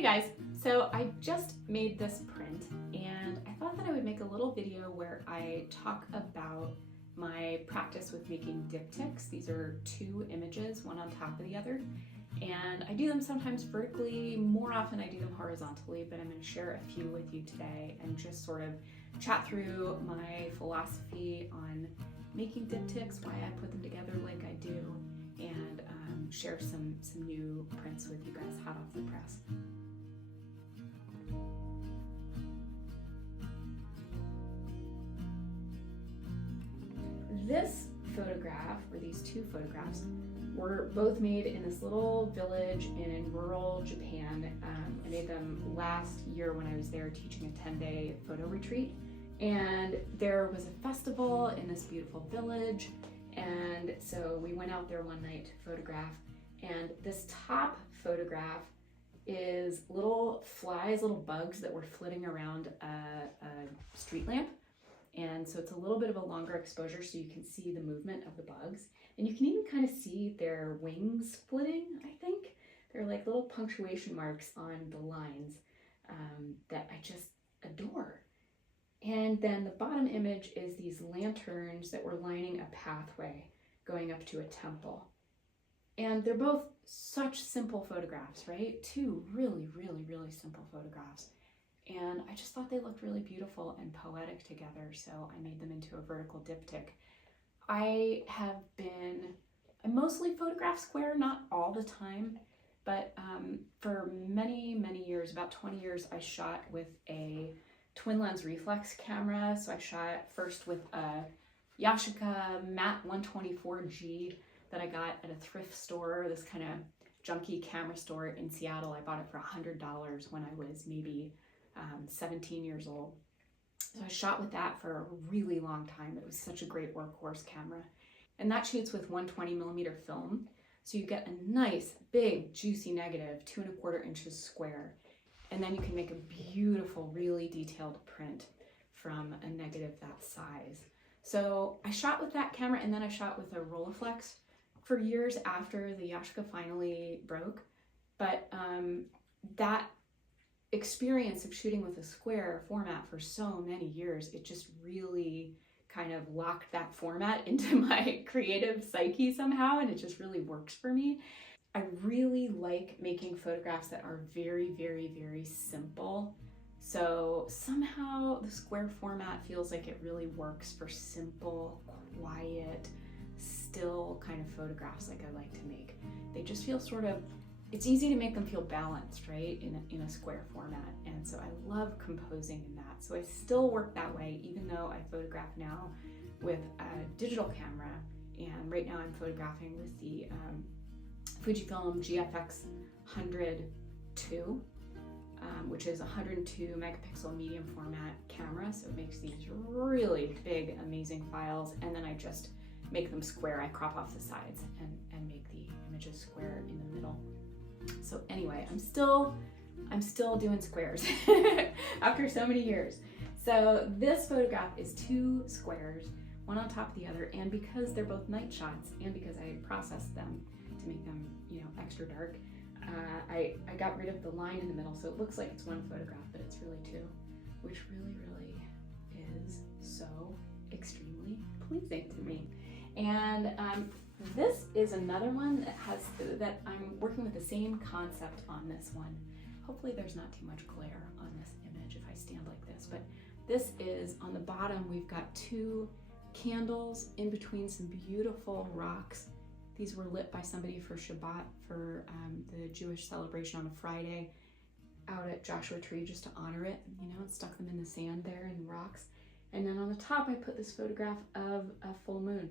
Hey guys, so I just made this print and I thought that I would make a little video where I talk about my practice with making diptychs. These are two images, one on top of the other, and I do them sometimes vertically. More often I do them horizontally, but I'm going to share a few with you today and just sort of chat through my philosophy on making diptychs, why I put them together like I do, and share some new prints with you guys hot off the press. This photograph, or these two photographs, were both made in this little village in rural Japan. I made them last year when I was there teaching a 10-day photo retreat. And there was a festival in this beautiful village. And so we went out there one night to photograph. And this top photograph is little flies, little bugs that were flitting around a street lamp. And so it's a little bit of a longer exposure so you can see the movement of the bugs. And you can even kind of see their wings flitting, I think. They're like little punctuation marks on the lines that I just adore. And then the bottom image is these lanterns that were lining a pathway going up to a temple. And they're both such simple photographs, right? Two really simple photographs. And I just thought they looked really beautiful and poetic together, so I made them into a vertical diptych. I mostly photograph square, not all the time, but for many years, about 20 years, I shot with a twin lens reflex camera. So I shot first with a Yashica Mat 124G that I got at a thrift store, this kind of junky camera store in Seattle. I bought it for $100 when I was maybe 17 years old. So I shot with that for a really long time. It was such a great workhorse camera. And that shoots with 120mm film. So you get a nice, big, juicy negative, 2¼ inches square. And then you can make a beautiful, really detailed print from a negative that size. So I shot with that camera, and then I shot with a Rolleiflex for years after the Yashica finally broke. But that experience of shooting with a square format for so many years, it just really kind of locked that format into my creative psyche somehow, and it just really works for me. I really like making photographs that are very simple. So somehow the square format feels like it really works for simple, quiet, still kind of photographs like I like to make. They just feel sort of, it's easy to make them feel balanced, right, in a square format. And so I love composing in that. So I still work that way, even though I photograph now with a digital camera. And right now I'm photographing with the Fujifilm GFX 100-2, which is a 102 megapixel medium format camera. So it makes these really big, amazing files. And then I just make them square. I crop off the sides and make the images square in the middle. So anyway, I'm still doing squares after so many years. So this photograph is two squares, one on top of the other, and because they're both night shots and because I processed them to make them, extra dark, I got rid of the line in the middle, so it looks like it's one photograph, but it's really two, which really is so extremely pleasing to me. And this is another one that I'm working with the same concept on this one. Hopefully there's not too much glare on this image if I stand like this, but this is, on the bottom, we've got two candles in between some beautiful rocks. These were lit by somebody for Shabbat, for the Jewish celebration on a Friday, out at Joshua Tree, just to honor it, and stuck them in the sand there in rocks. And then on the top, I put this photograph of a full moon.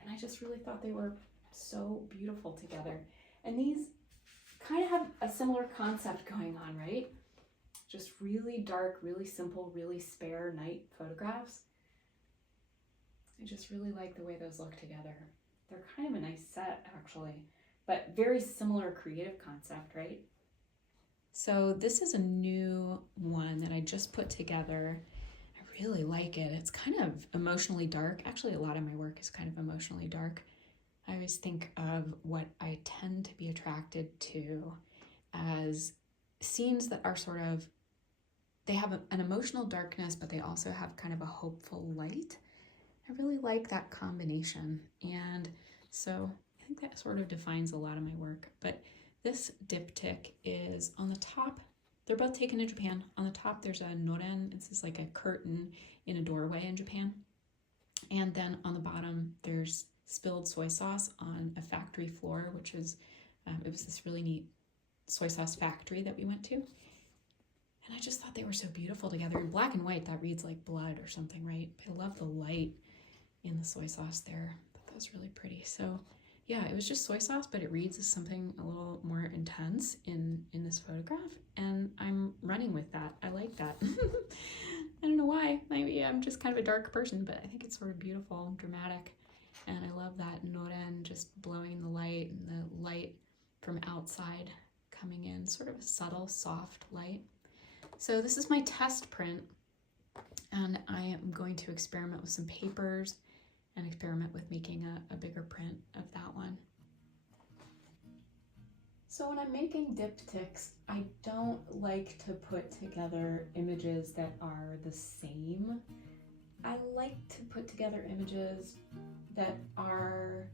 And I just really thought they were so beautiful together. And these kind of have a similar concept going on, right? Just really dark, really simple, really spare night photographs. I just really like the way those look together. They're kind of a nice set, actually, but very similar creative concept, right? So this is a new one that I just put together. I really like it. It's kind of emotionally dark. Actually, a lot of my work is kind of emotionally dark. I always think of what I tend to be attracted to as scenes that are sort of, they have an emotional darkness, but they also have kind of a hopeful light. I really like that combination. And so I think that sort of defines a lot of my work. But this diptych is on the top. They're both taken in Japan. On the top, there's a noren. This is like a curtain in a doorway in Japan. And then on the bottom, there's spilled soy sauce on a factory floor, which is, it was this really neat soy sauce factory that we went to. And I just thought they were so beautiful together. In black and white, that reads like blood or something, right? But I love the light in the soy sauce there. I thought that was really pretty. So yeah, it was just soy sauce, but it reads as something a little more intense in this photograph. And I'm running with that. I like that. I don't know why. Maybe I'm just kind of a dark person, but I think it's sort of beautiful and dramatic. And I love that noren just blowing the light and the light from outside coming in, sort of a subtle, soft light. So this is my test print, and I am going to experiment with some papers and experiment with making a bigger print of that one. So when I'm making diptychs, I don't like to put together images that are the same. I like to put together images that are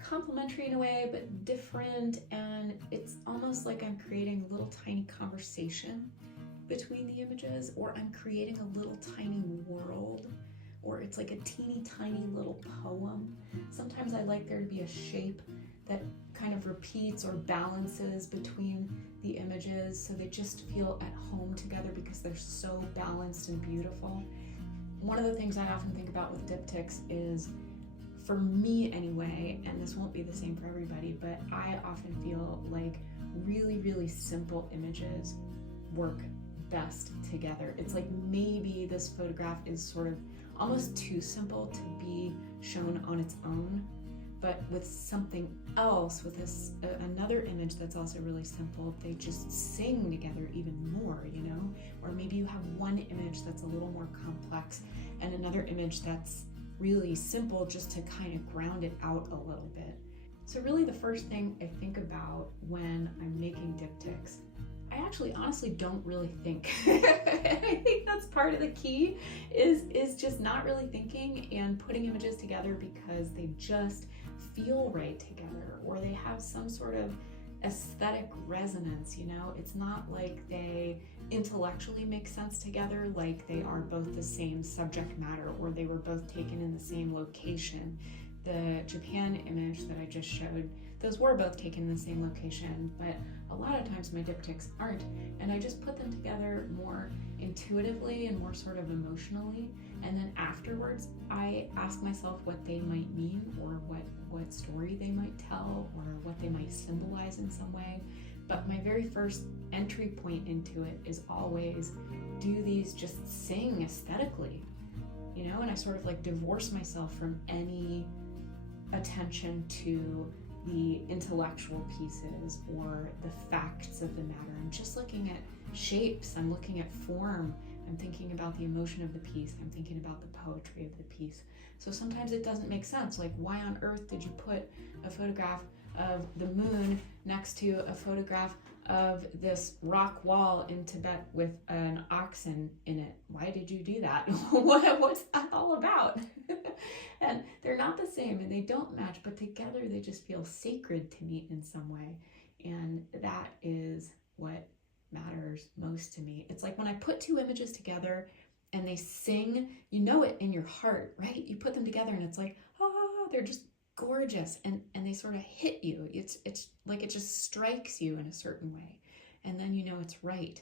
complementary in a way, but different, and it's almost like I'm creating a little tiny conversation between the images, or I'm creating a little tiny world, or it's like a teeny tiny little poem. Sometimes I like there to be a shape that kind of repeats or balances between the images so they just feel at home together because they're so balanced and beautiful. One of the things I often think about with diptychs is, for me anyway, and this won't be the same for everybody, but I often feel like really, really simple images work best together. It's like maybe this photograph is sort of almost too simple to be shown on its own, but with something else, with this another image that's also really simple, they just sing together even more, you know? Or maybe you have one image that's a little more complex and another image that's really simple, just to kind of ground it out a little bit. So really the first thing I think about when I'm making diptychs, I actually honestly don't really think. I think that's part of the key, is just not really thinking and putting images together because they just feel right together, or they have some sort of aesthetic resonance, you know? It's not like they intellectually make sense together, like they are both the same subject matter, or they were both taken in the same location. The Japan image that I just showed, those were both taken in the same location, but a lot of times my diptychs aren't, and I just put them together more intuitively and more sort of emotionally, and then afterwards I ask myself what they might mean, or what story they might tell, or what they might symbolize in some way. But my very first entry point into it is always, do these just sing aesthetically, you know? And I sort of like divorce myself from any attention to the intellectual pieces or the facts of the matter. I'm just looking at shapes, I'm looking at form, I'm thinking about the emotion of the piece, I'm thinking about the poetry of the piece. So sometimes it doesn't make sense, like why on earth did you put a photograph of the moon next to a photograph of this rock wall in Tibet with an oxen in it? Why did you do that? What's that all about? And they're not the same and they don't match, but together they just feel sacred to me in some way. And that is what matters most to me. It's like when I put two images together and they sing, you know it in your heart, right? You put them together and it's like, ah, they're just gorgeous, and they sort of hit you. It's like it just strikes you in a certain way, and then you know it's right.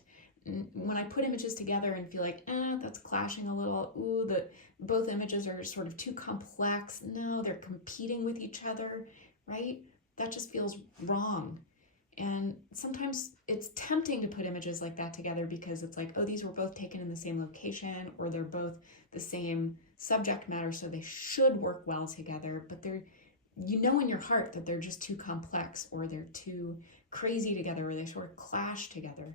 When I put images together and feel like, that's clashing a little, ooh, both images are sort of too complex, no, they're competing with each other, right? That just feels wrong. And sometimes it's tempting to put images like that together because it's like, oh, these were both taken in the same location, or they're both the same subject matter, so they should work well together, but they're, you know in your heart that they're just too complex, or they're too crazy together, or they sort of clash together.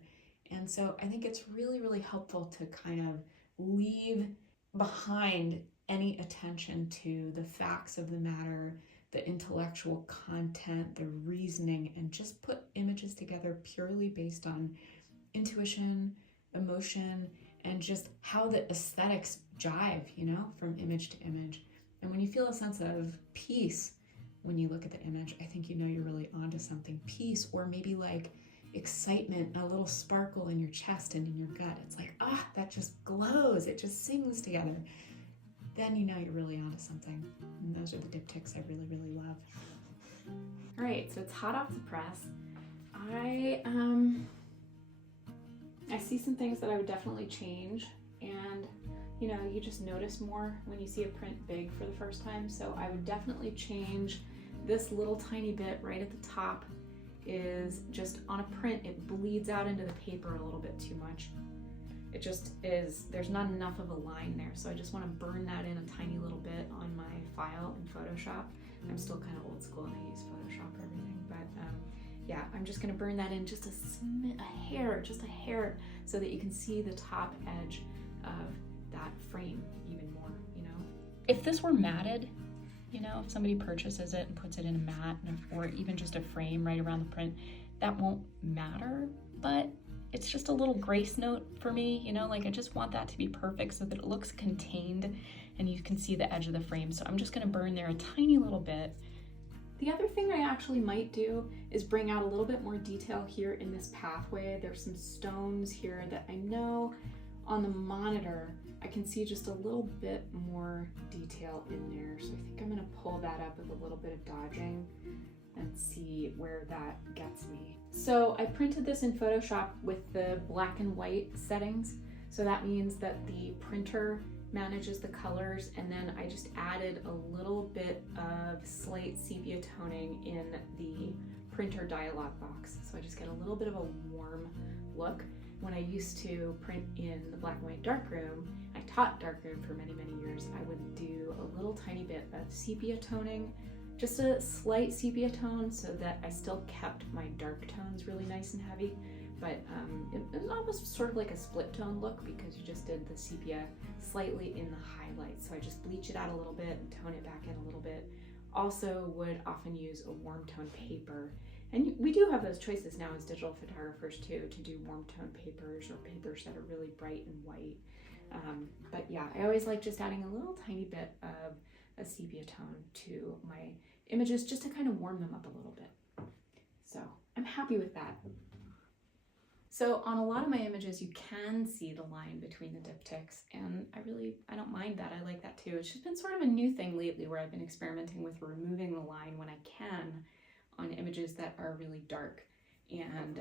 And so I think it's really, really helpful to kind of leave behind any attention to the facts of the matter, the intellectual content, the reasoning, and just put images together purely based on intuition, emotion, and just how the aesthetics jive, you know, from image to image. And when you feel a sense of peace when you look at the image, I think you know you're really onto something. Peace, or maybe like excitement, a little sparkle in your chest and in your gut. It's like, that just glows, it just sings together. Then you know you're really onto something. And those are the diptychs I really, really love. All right, so it's hot off the press. I see some things that I would definitely change, and you know, you just notice more when you see a print big for the first time. So I would definitely change this little tiny bit right at the top. Is just on a print, it bleeds out into the paper a little bit too much. It just is, there's not enough of a line there. So I just want to burn that in a tiny little bit on my file in Photoshop. I'm still kind of old school and I use Photoshop for everything, but yeah, I'm just going to burn that in just a hair, so that you can see the top edge of that frame even more, you know. If this were matted, you know, if somebody purchases it and puts it in a mat, or even just a frame right around the print, that won't matter, but it's just a little grace note for me, you know, like I just want that to be perfect so that it looks contained and you can see the edge of the frame. So I'm just gonna burn there a tiny little bit. The other thing I actually might do is bring out a little bit more detail here in this pathway. There's some stones here that I know on the monitor I can see just a little bit more detail in there. So I think I'm gonna pull that up with a little bit of dodging and see where that gets me. So I printed this in Photoshop with the black and white settings. So that means that the printer manages the colors, and then I just added a little bit of slight sepia toning in the printer dialog box. So I just get a little bit of a warm look. When I used to print in the black and white darkroom, I taught darkroom for many, many years, I would do a little tiny bit of sepia toning, just a slight sepia tone, so that I still kept my dark tones really nice and heavy, but it was almost sort of like a split tone look because you just did the sepia slightly in the highlights. So I just bleach it out a little bit and tone it back in a little bit. Also would often use a warm tone paper. And we do have those choices now as digital photographers too, to do warm tone papers or papers that are really bright and white. But yeah, I always like just adding a little tiny bit of a sepia tone to my images just to kind of warm them up a little bit. So I'm happy with that. So on a lot of my images, you can see the line between the diptychs, and I don't mind that. I like that too. It's just been sort of a new thing lately where I've been experimenting with removing the line when I can on images that are really dark. And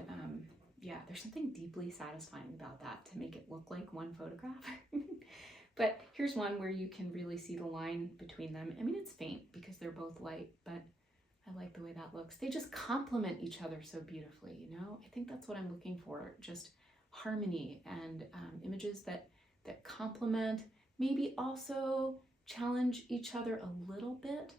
yeah, there's something deeply satisfying about that, to make it look like one photograph. But here's one where you can really see the line between them. I mean, it's faint because they're both light, but I like the way that looks. They just complement each other so beautifully, you know? I think that's what I'm looking for, just harmony and images that complement, maybe also challenge each other a little bit.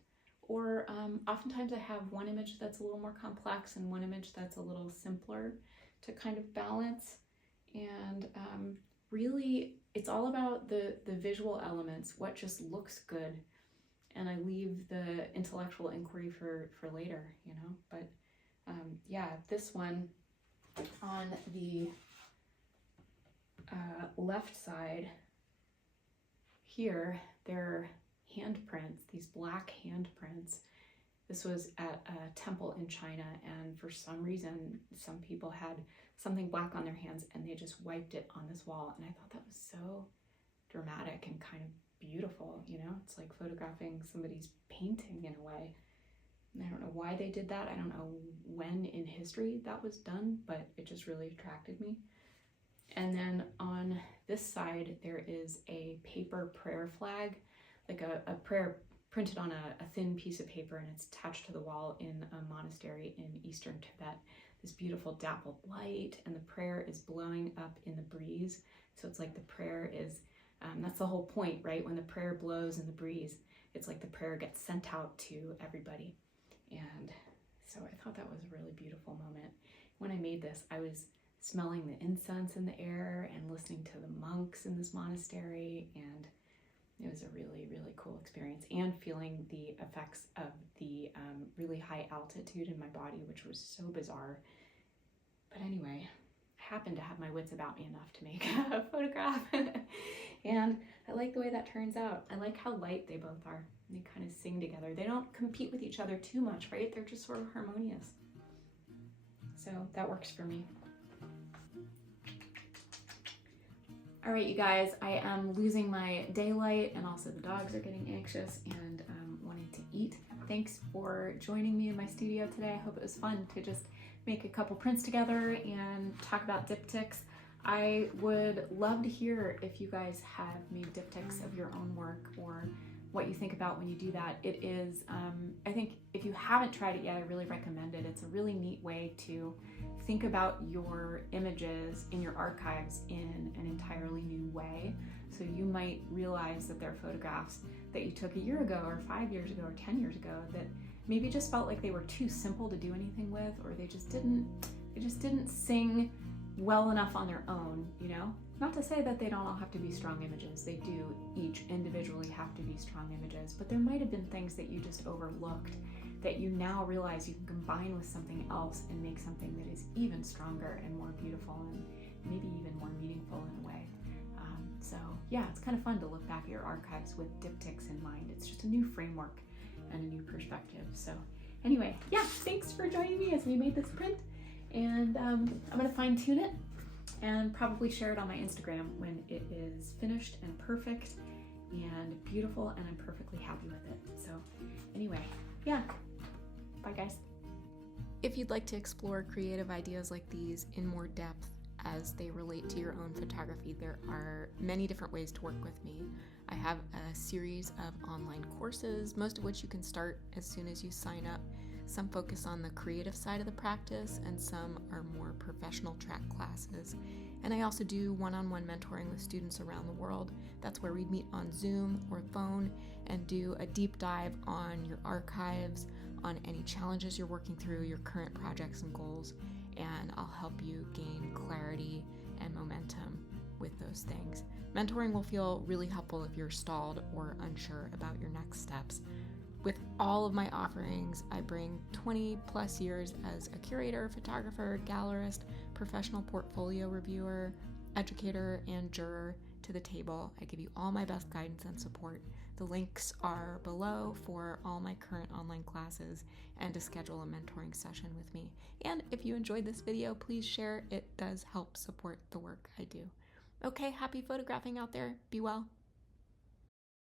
Or oftentimes I have one image that's a little more complex and one image that's a little simpler to kind of balance. And really, it's all about the visual elements, what just looks good. And I leave the intellectual inquiry for later, you know? But yeah, this one on the left side here, they're handprints, these black handprints. This was at a temple in China, and for some reason, some people had something black on their hands and they just wiped it on this wall. And I thought that was so dramatic and kind of beautiful, you know? It's like photographing somebody's painting in a way. And I don't know why they did that. I don't know when in history that was done, but it just really attracted me. And then on this side, there is a paper prayer flag, like a prayer printed on a thin piece of paper, and it's attached to the wall in a monastery in eastern Tibet. This beautiful dappled light, and the prayer is blowing up in the breeze. So it's like the prayer is, that's the whole point, right? When the prayer blows in the breeze, it's like the prayer gets sent out to everybody. And so I thought that was a really beautiful moment. When I made this, I was smelling the incense in the air and listening to the monks in this monastery, and it was a really, really cool experience, and feeling the effects of the really high altitude in my body, which was so bizarre. But anyway, I happen to have my wits about me enough to make a photograph. And I like the way that turns out. I like how light they both are. They kind of sing together. They don't compete with each other too much, right? They're just sort of harmonious. So that works for me. All right, you guys, I am losing my daylight, and also the dogs are getting anxious and wanting to eat. Thanks for joining me in my studio today. I hope it was fun to just make a couple prints together and talk about diptychs. I would love to hear if you guys have made diptychs of your own work, or what you think about when you do that. It is, I think if you haven't tried it yet, I really recommend it. It's a really neat way to think about your images in your archives in an entirely new way. So you might realize that there are photographs that you took a year ago or 5 years ago or 10 years ago that maybe just felt like they were too simple to do anything with, or they just didn't sing well enough on their own, you know? Not to say that they don't all have to be strong images. They do each individually have to be strong images, but there might have been things that you just overlooked that you now realize you can combine with something else and make something that is even stronger and more beautiful and maybe even more meaningful in a way. So yeah, it's kind of fun to look back at your archives with diptychs in mind. It's just a new framework and a new perspective. So anyway, yeah, thanks for joining me as we made this print. And I'm gonna fine tune it and probably share it on my Instagram when it is finished and perfect and beautiful and I'm perfectly happy with it. So anyway, yeah, bye guys. If you'd like to explore creative ideas like these in more depth as they relate to your own photography, there are many different ways to work with me. I have a series of online courses, most of which you can start as soon as you sign up. Some focus on the creative side of the practice, and some are more professional track classes. And I also do one-on-one mentoring with students around the world. That's where we meet on Zoom or phone and do a deep dive on your archives, on any challenges you're working through, your current projects and goals, and I'll help you gain clarity and momentum with those things. Mentoring will feel really helpful if you're stalled or unsure about your next steps. With all of my offerings, I bring 20 plus years as a curator, photographer, gallerist, professional portfolio reviewer, educator, and juror to the table. I give you all my best guidance and support. The links are below for all my current online classes and to schedule a mentoring session with me. And if you enjoyed this video, please share. It does help support the work I do. Okay, happy photographing out there. Be well.